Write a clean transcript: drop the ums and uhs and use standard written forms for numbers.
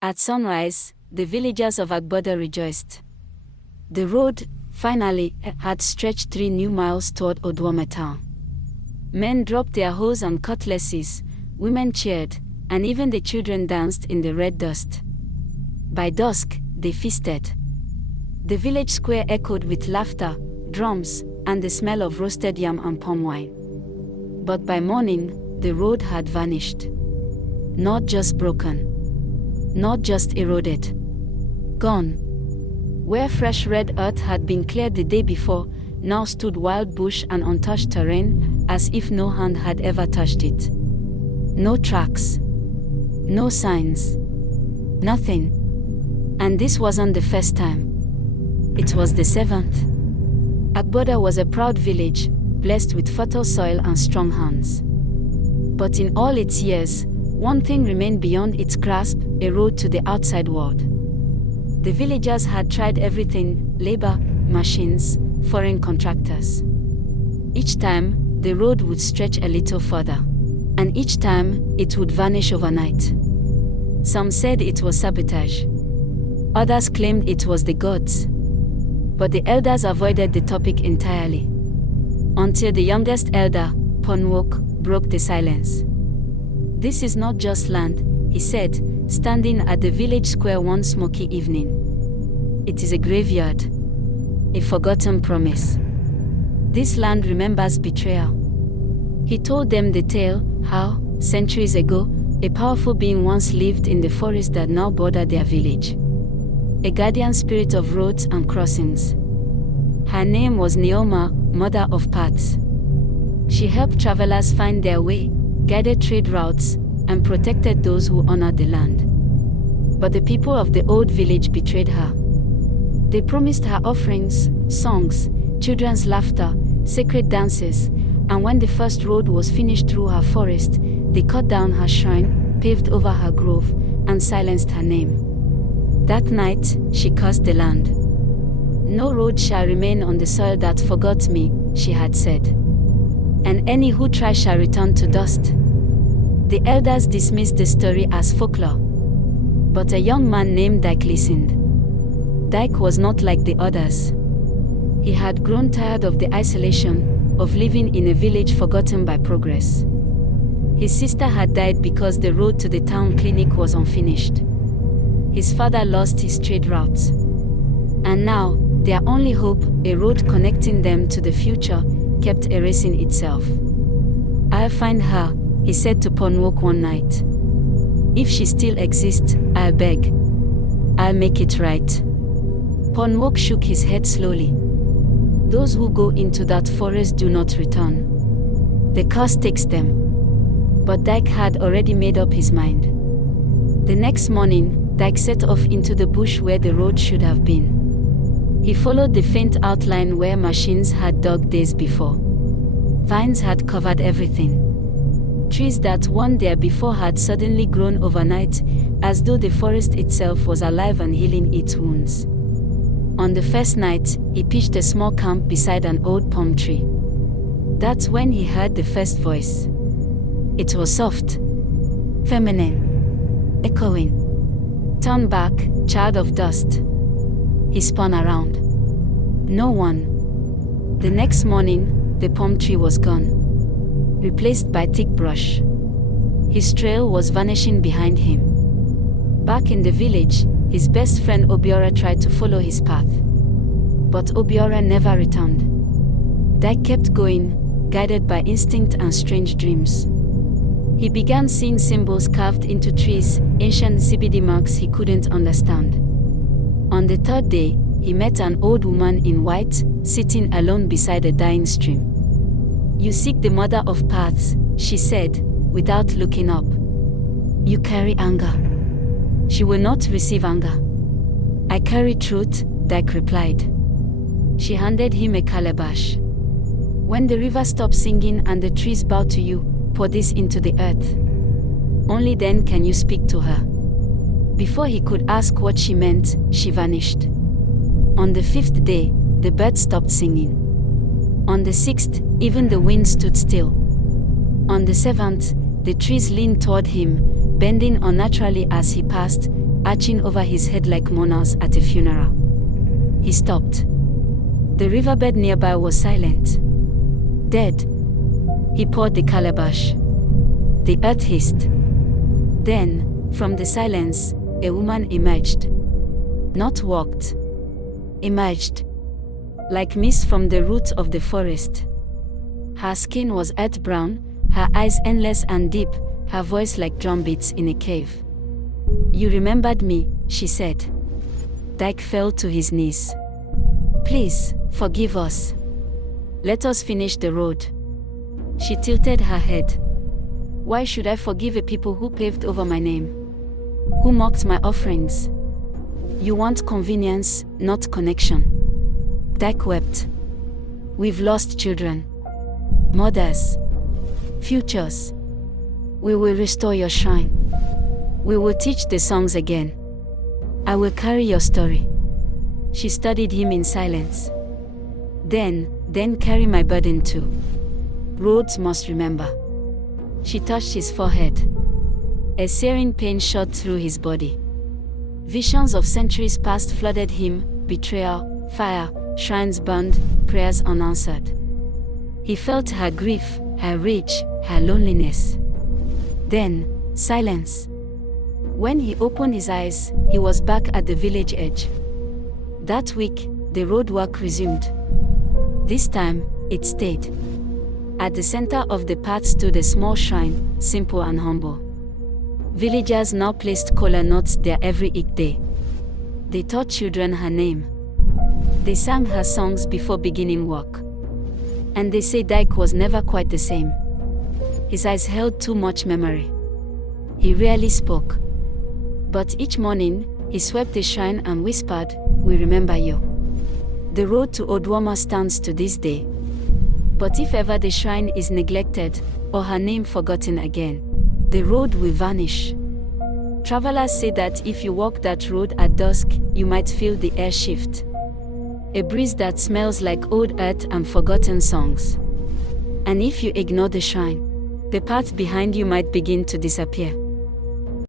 At sunrise, the villagers of Agbada rejoiced. The road, finally, had stretched 3 new miles toward Nneoma town. Men dropped their hoes and cutlasses, women cheered, and even the children danced in the red dust. By dusk, they feasted. The village square echoed with laughter, drums, and the smell of roasted yam and palm wine. But by morning, the road had vanished. Not just broken. Not just eroded. Gone. Where fresh red earth had been cleared the day before, now stood wild bush and untouched terrain, as if no hand had ever touched it. No tracks. No signs. Nothing. And this wasn't the first time. It was the 7th. Agbada was a proud village, blessed with fertile soil and strong hands. But in all its years, one thing remained beyond its grasp, a road to the outside world. The villagers had tried everything: labor, machines, foreign contractors. Each time, the road would stretch a little further. And each time, it would vanish overnight. Some said it was sabotage. Others claimed it was the gods. But the elders avoided the topic entirely. Until the youngest elder, Ponwok, broke the silence. "This is not just land," he said, standing at the village square one smoky evening. "It is a graveyard. A forgotten promise. This land remembers betrayal." He told them the tale, how, centuries ago, a powerful being once lived in the forest that now bordered their village. A guardian spirit of roads and crossings. Her name was Nneoma, mother of paths. She helped travelers find their way, guided trade routes, and protected those who honored the land. But the people of the old village betrayed her. They promised her offerings, songs, children's laughter, sacred dances, and when the first road was finished through her forest, they cut down her shrine, paved over her grove, and silenced her name. That night, she cursed the land. "No road shall remain on the soil that forgot me," she had said. "And any who try shall return to dust." The elders dismissed the story as folklore. But a young man named Dike listened. Dike was not like the others. He had grown tired of the isolation, of living in a village forgotten by progress. His sister had died because the road to the town clinic was unfinished. His father lost his trade routes. And now, their only hope, a road connecting them to the future, kept erasing itself. "I'll find her," he said to Ponwok one night. "If she still exists, I'll beg. I'll make it right." Ponwok shook his head slowly. "Those who go into that forest do not return. The curse takes them." But Dike had already made up his mind. The next morning, Dike set off into the bush where the road should have been. He followed the faint outline where machines had dug days before. Vines had covered everything. Trees that one there before had suddenly grown overnight, as though the forest itself was alive and healing its wounds. On the first night, he pitched a small camp beside an old palm tree. That's when he heard the first voice. It was soft, feminine, echoing. "Turn back, child of dust." He spun around. No one. The next morning, the palm tree was gone, replaced by thick brush. His trail was vanishing behind him. Back in the village, his best friend Obiora tried to follow his path. But Obiora never returned. Dike kept going, guided by instinct and strange dreams. He began seeing symbols carved into trees, ancient CBD marks he couldn't understand. On the 3rd day, he met an old woman in white, sitting alone beside a dying stream. "You seek the mother of paths," she said, without looking up. "You carry anger. She will not receive anger." "I carry truth," Dike replied. She handed him a calabash. "When the river stops singing and the trees bow to you, pour this into the earth. Only then can you speak to her." Before he could ask what she meant, she vanished. On the 5th day, the birds stopped singing. On the 6th, even the wind stood still. On the 7th, the trees leaned toward him, bending unnaturally as he passed, arching over his head like mourners at a funeral. He stopped. The riverbed nearby was silent. Dead. He poured the calabash. The earth hissed. Then, from the silence, a woman emerged. Not walked. Emerged. Like mist from the roots of the forest. Her skin was earth brown, her eyes endless and deep, her voice like drumbeats in a cave. "You remembered me," she said. Dike fell to his knees. "Please, forgive us. Let us finish the road." She tilted her head. "Why should I forgive a people who paved over my name? Who mocked my offerings? You want convenience, not connection." Dike wept. "We've lost children. Mothers. Futures. We will restore your shrine. We will teach the songs again. I will carry your story." She studied him in silence. Then carry my burden too. Roads must remember." She touched his forehead. A searing pain shot through his body. Visions of centuries past flooded him: betrayal, fire, shrines burned, prayers unanswered. He felt her grief, her rage, her loneliness. Then, silence. When he opened his eyes, he was back at the village edge. That week, the road work resumed. This time, it stayed. At the center of the path stood a small shrine, simple and humble. Villagers now placed kola nuts there every day. They taught children her name. They sang her songs before beginning work. And they say Dike was never quite the same. His eyes held too much memory. He rarely spoke. But each morning, he swept the shrine and whispered, "We remember you." The road to Nneoma stands to this day. But if ever the shrine is neglected, or her name forgotten again, the road will vanish. Travelers say that if you walk that road at dusk, you might feel the air shift. A breeze that smells like old earth and forgotten songs. And if you ignore the shrine, the path behind you might begin to disappear.